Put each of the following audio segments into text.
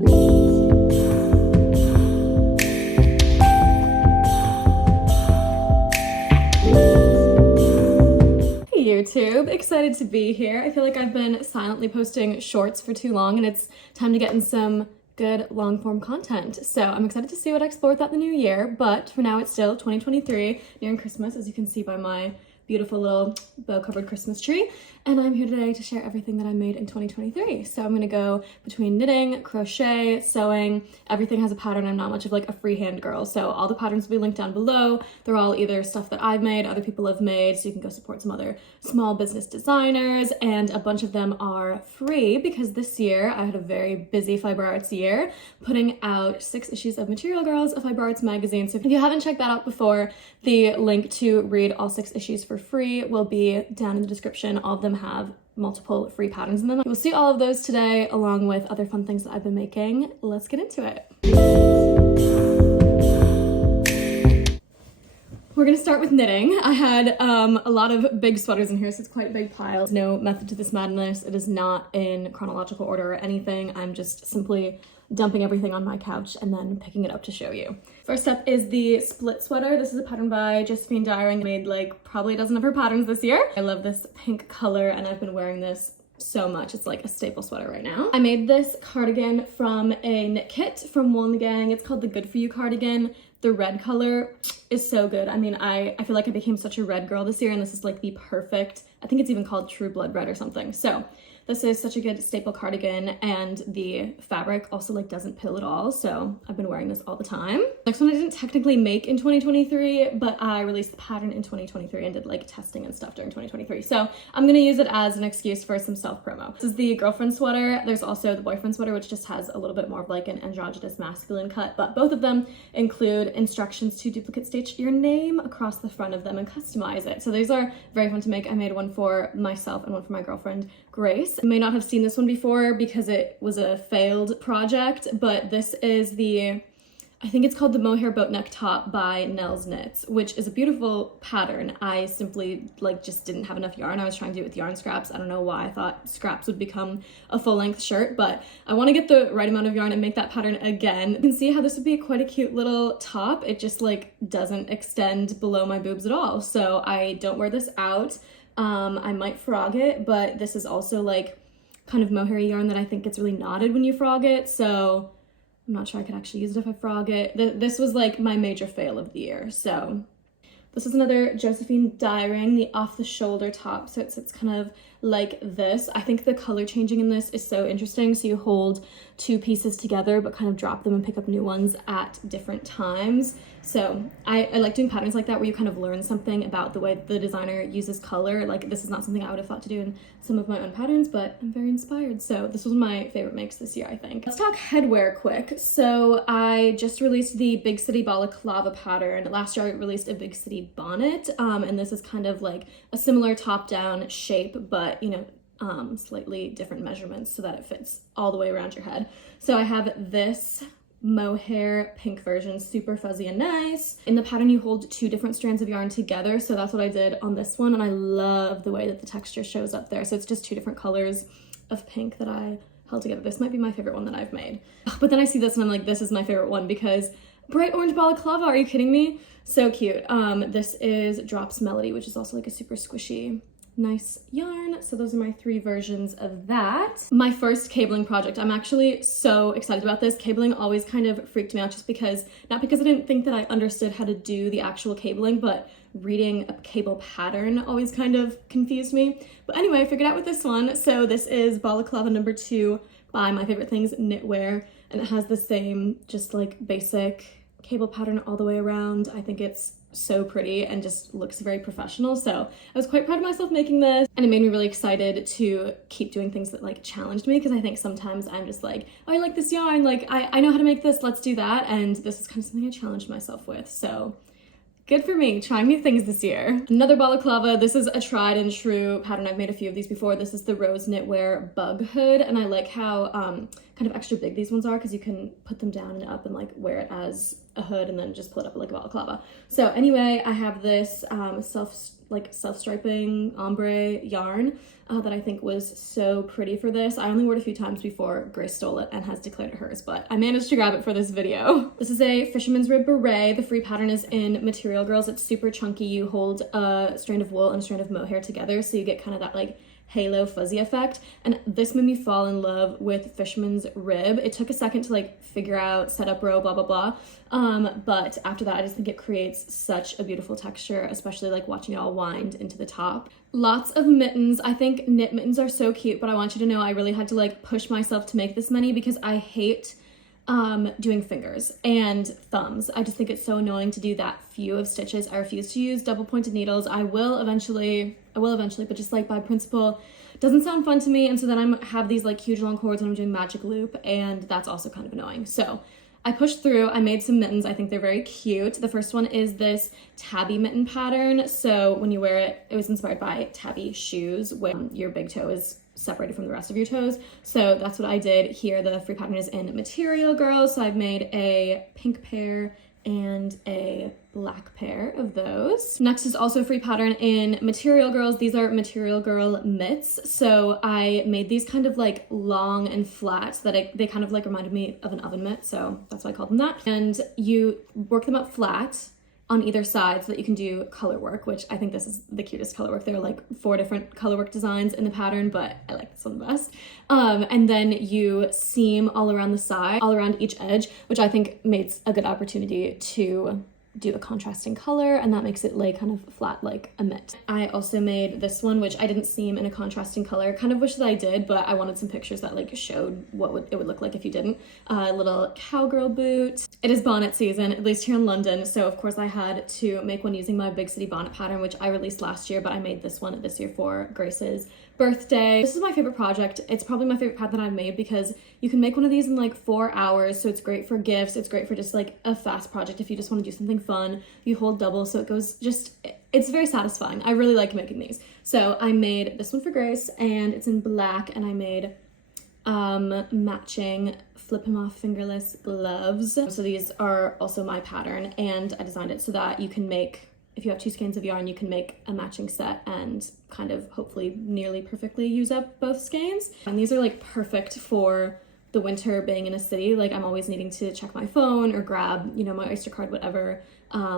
YouTube, excited to be here. I feel like I've been silently posting shorts for too long and it's time to get in some good long form content. So I'm excited to see what I explore with that the new year, but for now it's still 2023, nearing Christmas, as you can see by my beautiful little bow covered Christmas tree. And I'm here today to share everything that I made in 2023. So I'm gonna go between knitting, crochet, sewing. Everything has a pattern. I'm not much of like a freehand girl. So all the patterns will be linked down below. They're all either stuff that I've made, other people have made, so you can go support some other small business designers. And a bunch of them are free because this year I had a very busy fiber arts year, putting out 6 issues of Material Girls, a fiber arts magazine. So if you haven't checked that out before, the link to read all 6 issues for free will be down in the description. All of them have multiple free patterns in them. You'll see all of those today, along with other fun things that I've been making. Let's get into it. We're gonna start with knitting. I had a lot of big sweaters in here, so it's quite a big pile. There's no method to this madness. It is not in chronological order or anything. I'm just simply dumping everything on my couch and then picking it up to show you. First up is the split sweater. This is a pattern by Josephine Dyring. I made like probably a dozen of her patterns this year. I love this pink color and I've been wearing this so much. It's like a staple sweater right now. I made this cardigan from a knit kit from Wool and the Gang. It's called the Good For You cardigan. The red color is so good. I mean, I feel like I became such a red girl this year, and this is like the perfect, I think it's even called True Blood Red or something. So this is such a good staple cardigan, and the fabric also like doesn't pill at all. So I've been wearing this all the time. Next one I didn't technically make in 2023, but I released the pattern in 2023 and did like testing and stuff during 2023. So I'm gonna use it as an excuse for some self-promo. This is the girlfriend sweater. There's also the boyfriend sweater, which just has a little bit more of like an androgynous masculine cut, but both of them include instructions to duplicate stitch your name across the front of them and customize it. So these are very fun to make. I made one for myself and one for my girlfriend, Grace. You may not have seen this one before because it was a failed project, but this is the, I think it's called the Mohair Boat Neck Top by Nell's Knits, which is a beautiful pattern. I simply like just didn't have enough yarn. I was trying to do it with yarn scraps. I don't know why I thought scraps would become a full-length shirt, but I want to get the right amount of yarn and make that pattern again. You can see how this would be quite a cute little top. It just like doesn't extend below my boobs at all. So I don't wear this out. I might frog it, but this is also like kind of mohair yarn that I think gets really knotted when you frog it, so I'm not sure I could actually use it if I frog it. This was like my major fail of the year. So this is another Josephine Dyring, the off the shoulder top. So it's kind of like this. I think the color changing in this is so interesting. So you hold 2 pieces together, but kind of drop them and pick up new ones at different times. So I like doing patterns like that where you kind of learn something about the way the designer uses color. Like this is not something I would have thought to do in some of my own patterns, but I'm very inspired. So this was my favorite makes this year, I think. Let's talk headwear quick. So I just released the Big City Balaclava pattern. Last year I released a Big City bonnet, and this is kind of like a similar top-down shape, but you know, slightly different measurements so that it fits all the way around your head. So I have this mohair pink version, super fuzzy and nice. In the pattern you hold 2 different strands of yarn together, so that's what I did on this one, and I love the way that the texture shows up there. So it's just 2 different colors of pink that I held together. This might be my favorite one that I've made. But then I see this and I'm like, this is my favorite one because bright orange balaclava, are you kidding me? So cute. This is Drops Melody, which is also like a super squishy nice yarn. So those are my 3 versions of that. My first cabling project. I'm actually so excited about this. Cabling always kind of freaked me out just because, not because I didn't think that I understood how to do the actual cabling, but reading a cable pattern always kind of confused me. But anyway, I figured out with this one. So this is Balaclava number 2 by My Favorite Things Knitwear, and it has the same just like basic cable pattern all the way around. I think it's so pretty and just looks very professional. So I was quite proud of myself making this, and it made me really excited to keep doing things that like challenged me, because I think sometimes I'm just like, oh, I like this yarn, like I know how to make this, let's do that. And this is kind of something I challenged myself with. So good for me, trying new things this year. Another balaclava. This is a tried and true pattern. I've made a few of these before. This is the Rose Knitwear Bug Hood, and I like how kind of extra big these ones are, because you can put them down and up and like wear it as a hood and then just pull it up like a balaclava. So anyway, I have this like self-striping ombre yarn that I think was so pretty for this. I only wore it a few times before Grace stole it and has declared it hers, but I managed to grab it for this video. This is a Fisherman's Rib Beret. The free pattern is in Material Girls. It's super chunky. You hold a strand of wool and a strand of mohair together, so you get kind of that like halo fuzzy effect, and this made me fall in love with Fisherman's Rib. It took a second to like figure out setup row, blah blah blah, but after that I just think it creates such a beautiful texture, especially like watching it all wind into the top. Lots of mittens. I think knit mittens are so cute, but I want you to know I really had to like push myself to make this many because I hate doing fingers and thumbs. I just think it's so annoying to do that few of stitches. I refuse to use double pointed needles. I will eventually, but just like by principle, doesn't sound fun to me. And so then I have these like huge long cords when I'm doing magic loop, and that's also kind of annoying. So I pushed through. I made some mittens. I think they're very cute. The first one is this tabby mitten pattern. So when you wear it, it was inspired by tabby shoes when your big toe is separated from the rest of your toes. So that's what I did here. The free pattern is in Material Girls. So I've made a pink pair and a black pair of those. Next is also a free pattern in Material Girls. These are Material Girl mitts. So I made these kind of like long and flat so that they kind of like reminded me of an oven mitt. So that's why I called them that. And you work them up flat on either side so that you can do color work, which I think this is the cutest color work. There are like 4 different color work designs in the pattern, but I like this one the best. And then you seam all around the side, all around each edge, which I think makes a good opportunity to do a contrasting color, and that makes it lay kind of flat like a mitt. I also made this one, which I didn't seam in a contrasting color. Kind of wish that I did, but I wanted some pictures that like showed what it would look like if you didn't. A little cowgirl boot. It is bonnet season, at least here in London, so of course I had to make one using my Big City bonnet pattern, which I released last year, but I made this one this year for Grace's birthday. This is my favorite project. It's probably my favorite pattern that I've made because you can make one of these in like 4 hours, so it's great for gifts. It's great for just like a fast project if you just want to do something fun. You hold double, so it goes it's very satisfying. I really like making these. So I made this one for Grace, and it's in black, and I made matching flip him off fingerless gloves. So these are also my pattern, and I designed it so that you can make, if you have 2 skeins of yarn, you can make a matching set and kind of hopefully nearly perfectly use up both skeins. And these are like perfect for the winter being in a city. Like I'm always needing to check my phone or grab, you know, my Oyster card, whatever,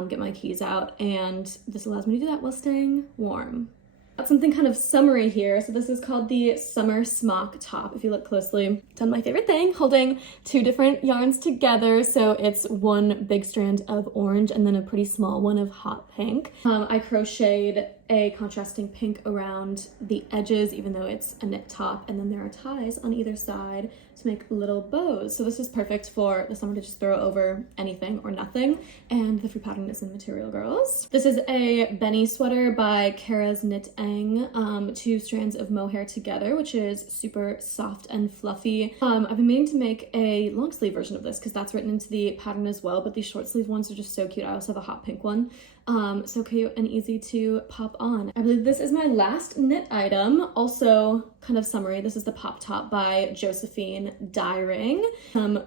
get my keys out. And this allows me to do that while staying warm. Got something kind of summery here. So this is called the Summer Smock Top. If you look closely, done my favorite thing, holding 2 different yarns together. So it's one big strand of orange and then a pretty small one of hot pink. I crocheted a contrasting pink around the edges, even though it's a knit top, and then there are ties on either side to make little bows. So this is perfect for the summer to just throw over anything or nothing, and the free pattern is in Material Girls. This is a Benny sweater by Kara's Knit Eng, 2 strands of mohair together, which is super soft and fluffy. I've been meaning to make a long sleeve version of this because that's written into the pattern as well, but these short sleeve ones are just so cute. I also have a hot pink one. So cute and easy to pop on. I believe this is my last knit item, also kind of summery. This is the Pop Top by Josephine Dyring.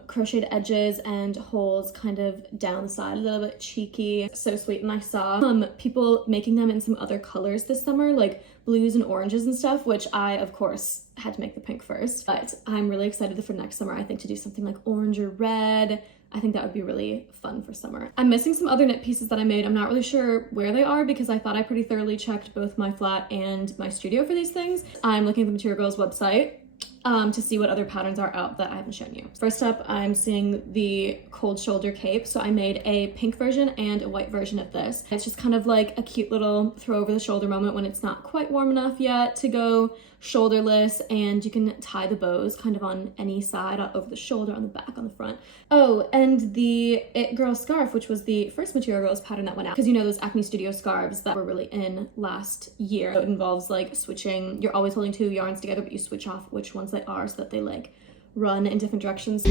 Crocheted edges and holes kind of down the side, a little bit cheeky, so sweet. And I saw people making them in some other colors this summer, like blues and oranges and stuff, which I of course had to make the pink first, but I'm really excited for next summer, I think, to do something like orange or red. I think that would be really fun for summer. I'm missing some other knit pieces that I made. I'm not really sure where they are because I thought I pretty thoroughly checked both my flat and my studio for these things. I'm looking at the Material Girls website to see what other patterns are out that I haven't shown you. First up, I'm seeing the cold shoulder cape. So I made a pink version and a white version of this. It's just kind of like a cute little throw over the shoulder moment when it's not quite warm enough yet to go shoulderless, and you can tie the bows kind of on any side, over the shoulder, on the back, on the front. Oh, and the It Girl scarf, which was the first Material Girls pattern that went out, because you know those Acne Studio scarves that were really in last year. So it involves like switching, you're always holding 2 yarns together, but you switch off which ones they are so that they like run in different directions.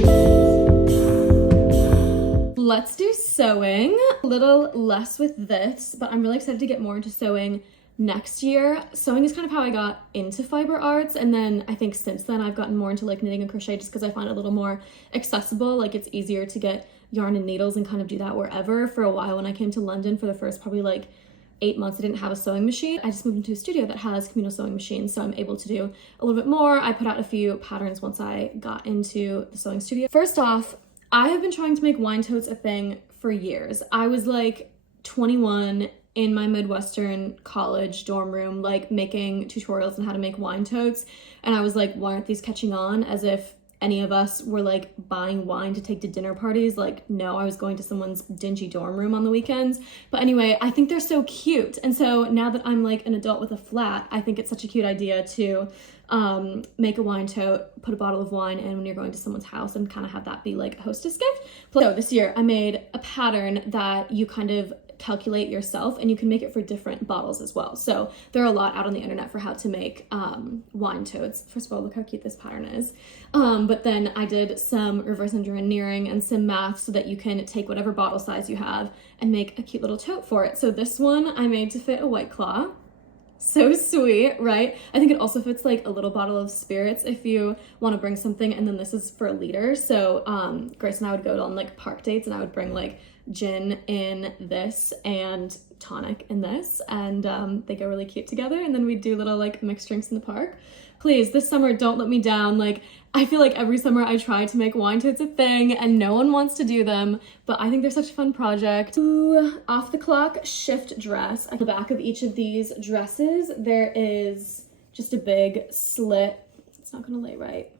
Let's do sewing. A little less with this, but I'm really excited to get more into sewing next year. Sewing is kind of how I got into fiber arts, and then I think since then I've gotten more into like knitting and crochet just because I find it a little more accessible. Like it's easier to get yarn and needles and kind of do that wherever. For a while when I came to London for the first probably like 8 months I didn't have a sewing machine. I just moved into a studio that has communal sewing machines, so I'm able to do a little bit more. I put out a few patterns once I got into the sewing studio. First off, I have been trying to make wine totes a thing for years. I was like 21 in my Midwestern college dorm room, like making tutorials on how to make wine totes. And I was like, why aren't these catching on? As if any of us were like buying wine to take to dinner parties. Like, no, I was going to someone's dingy dorm room on the weekends. But anyway, I think they're so cute. And so now that I'm like an adult with a flat, I think it's such a cute idea to make a wine tote, put a bottle of wine in when you're going to someone's house and kind of have that be like a hostess gift. So this year I made a pattern that you kind of calculate yourself, and you can make it for different bottles as well. So there are a lot out on the internet for how to make wine totes. First of all, look how cute this pattern is. But then I did some reverse engineering and some math so that you can take whatever bottle size you have and make a cute little tote for it. So this one I made to fit a White Claw. So sweet, right? I think it also fits like a little bottle of spirits if you want to bring something, and then this is for a liter. So Grace and I would go on like park dates, and I would bring like gin in this and tonic in this, and they go really cute together. And then we'd do little like mixed drinks in the park. Please, this summer, don't let me down. Like, I feel like every summer I try to make wine totes a thing and no one wants to do them, but I think they're such a fun project. Ooh, off the clock shift dress. On the back of each of these dresses, there is just a big slit. It's not gonna lay right.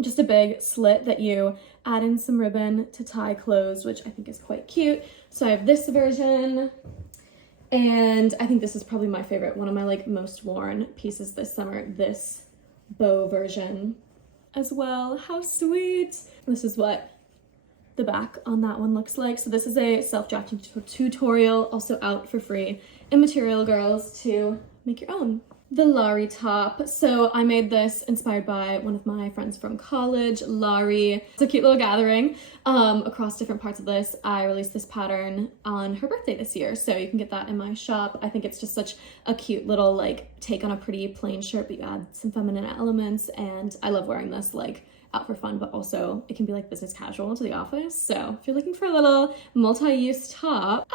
Just a big slit that you add in some ribbon to tie closed, which I think is quite cute. So I have this version, and I think this is probably my favorite, one of my like most worn pieces this summer, this bow version as well. How sweet. This is what the back on that one looks like. So this is a self-drafting tutorial, also out for free in Material Girls to make your own. The Laurie top. So I made this inspired by one of my friends from college, Laurie. It's a cute little gathering across different parts of this. I released this pattern on her birthday this year, so you can get that in my shop. I think it's just such a cute little like take on a pretty plain shirt, but you add some feminine elements, and I love wearing this like out for fun, but also it can be like business casual to the office. So if you're looking for a little multi-use top,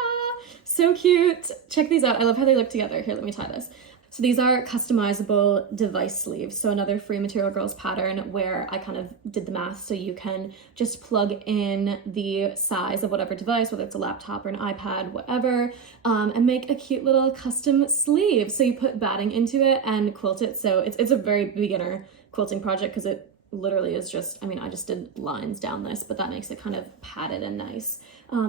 so cute. Check these out. I love how they look together. Here, let me tie this. So these are customizable device sleeves. So another free Material Girls pattern where I kind of did the math so you can just plug in the size of whatever device, whether it's a laptop or an iPad, whatever, and make a cute little custom sleeve. So you put batting into it and quilt it. So it's a very beginner quilting project because it literally is just, I mean, I just did lines down this, but that makes it kind of padded and nice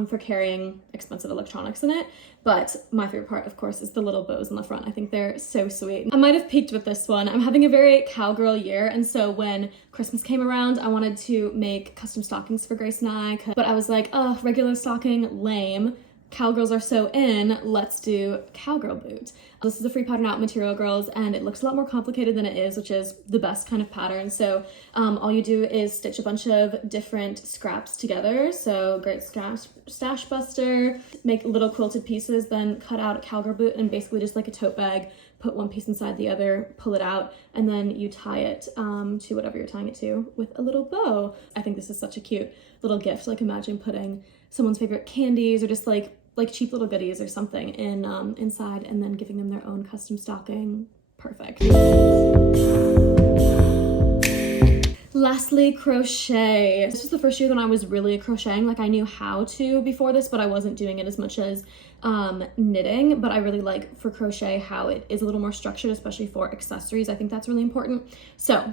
for carrying expensive electronics in it. But my favorite part, of course, is the little bows in the front. I think they're so sweet. I might have peaked with this one. I'm having a very cowgirl year, and so when Christmas came around, I wanted to make custom stockings for Grace and I, but I was like, oh, regular stocking, lame. Cowgirls are so in, let's do cowgirl boot. This is a free pattern out, Material Girls, and it looks a lot more complicated than it is, which is the best kind of pattern. So all you do is stitch a bunch of different scraps together. So great stash buster, make little quilted pieces, then cut out a cowgirl boot, and basically just like a tote bag, put one piece inside the other, pull it out, and then you tie it to whatever you're tying it to with a little bow. I think this is such a cute little gift. Like, imagine putting someone's favorite candies or just like cheap little goodies or something in inside, and then giving them their own custom stocking. Perfect. Lastly, crochet. This was the first year that I was really crocheting. Like, I knew how to before this, but I wasn't doing it as much as knitting. But I really like for crochet how it is a little more structured, especially for accessories. I think that's really important. So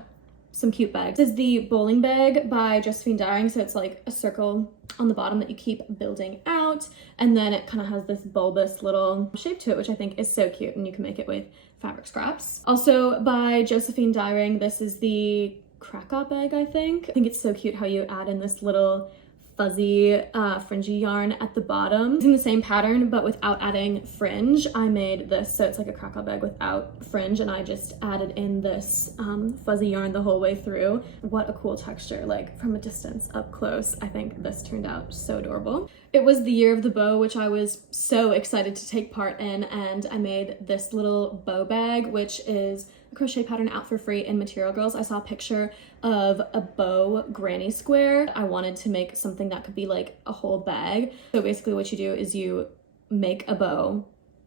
some cute bags. This is the bowling bag by Josephine Daring. So it's like a circle on the bottom that you keep building out, and then it kind of has this bulbous little shape to it, which I think is so cute, and you can make it with fabric scraps. Also by Josephine Daring, this is the Crochet bag, I think. I think it's so cute how you add in this little fuzzy fringy yarn at the bottom. Using the same pattern but without adding fringe, I made this, so it's like a crochet bag without fringe, and I just added in this fuzzy yarn the whole way through. What a cool texture, like from a distance, up close. I think this turned out so adorable. It was the year of the bow, which I was so excited to take part in, and I made this little bow bag, which is a crochet pattern out for free in Material Girls. I saw a picture of a bow granny square. I wanted to make something that could be like a whole bag. So basically what you do is you make a bow,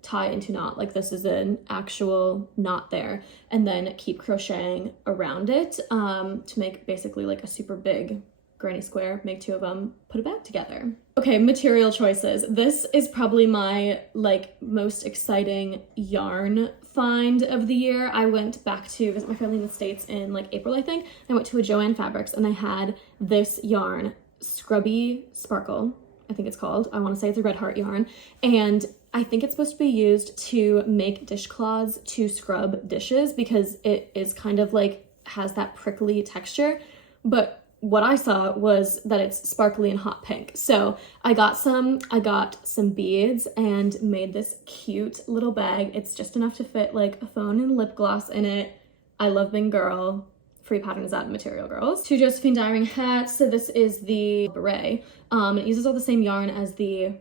tie into knot, like this is an actual knot there, and then keep crocheting around it to make basically like a super big granny square, make 2 of them, put it back together. Okay, material choices. This is probably my like most exciting yarn find of the year. I went back to visit my family in the States in like April, I think. I went to a Joann Fabrics and they had this yarn, Scrubby Sparkle, I think it's called. I want to say it's a Red Heart yarn. And I think it's supposed to be used to make dishcloths to scrub dishes because it is kind of like has that prickly texture. But what I saw was that it's sparkly and hot pink. So I got some beads and made this cute little bag. It's just enough to fit like a phone and lip gloss in it. I love being girl. Free pattern is at Material Girls. 2 Josephine Dyring hats. So this is the beret. It uses all the same yarn as the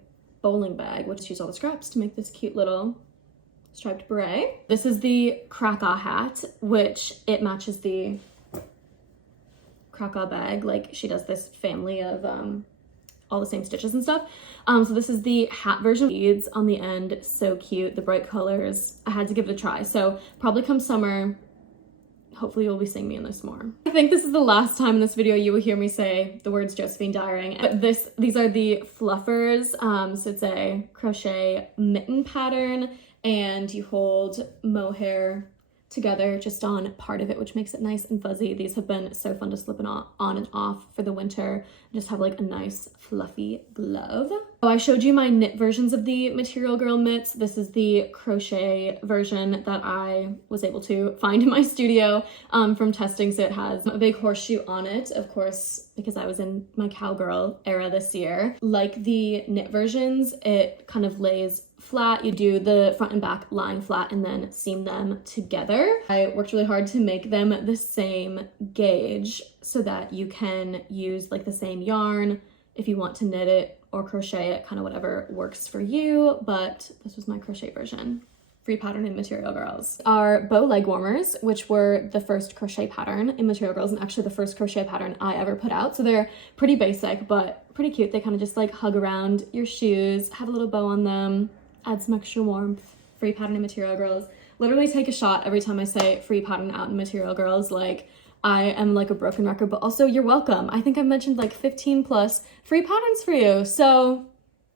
bowling bag, which uses all the scraps to make this cute little striped beret. This is the Crochet hat, which it matches the Crochet bag. Like she does this family of all the same stitches and stuff. So this is the hat version. Beads on the end, so cute. The bright colors. I had to give it a try. So probably come summer, hopefully you'll be seeing me in this more. I think this is the last time in this video you will hear me say the words Josephine Dyring. But these are the fluffers. So it's a crochet mitten pattern and you hold mohair together just on part of it, which makes it nice and fuzzy. These have been so fun to slip on and off for the winter. Just have like a nice fluffy glove. Oh, I showed you my knit versions of the Material Girl mitts. This is the crochet version that I was able to find in my studio from testing. So it has a big horseshoe on it, of course, because I was in my cowgirl era this year. Like the knit versions, it kind of lays flat. You do the front and back lying flat and then seam them together. I worked really hard to make them the same gauge so that you can use like the same yarn if you want to knit it or crochet it, kind of whatever works for you, but this was my crochet version. Free pattern in Material Girls. Our bow leg warmers, which were the first crochet pattern in Material Girls and actually the first crochet pattern I ever put out. So they're pretty basic, but pretty cute. They kind of just like hug around your shoes, have a little bow on them, add some extra warmth. Free pattern in Material Girls. Literally take a shot every time I say free pattern out in Material Girls. Like I am like a broken record, but also you're welcome. I think I've mentioned like 15 plus free patterns for you. So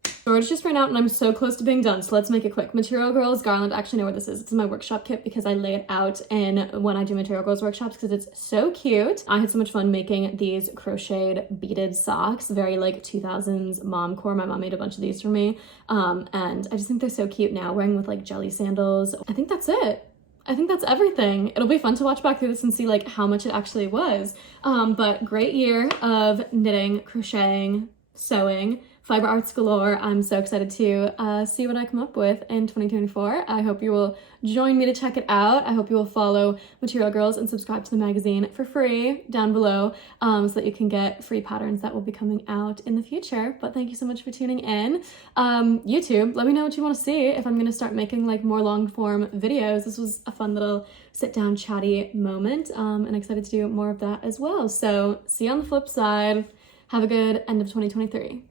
storage just ran out and I'm so close to being done. So let's make it quick. Material Girls garland. Actually know where this is. It's in my workshop kit because I lay it out in when I do Material Girls workshops because it's so cute. I had so much fun making these crocheted beaded socks. Very like 2000s mom core. My mom made a bunch of these for me. And I just think they're so cute now, wearing with like jelly sandals. I think that's it. I think that's everything. It'll be fun to watch back through this and see like how much it actually was. But great year of knitting, crocheting, sewing, fiber arts galore. I'm so excited to see what I come up with in 2024. I hope you will join me to check it out. I hope you will follow Material Girls and subscribe to the magazine for free down below so that you can get free patterns that will be coming out in the future. But thank you so much for tuning in. YouTube, let me know what you want to see if I'm going to start making like more long form videos. This was a fun little sit down chatty moment and excited to do more of that as well. So see you on the flip side. Have a good end of 2023.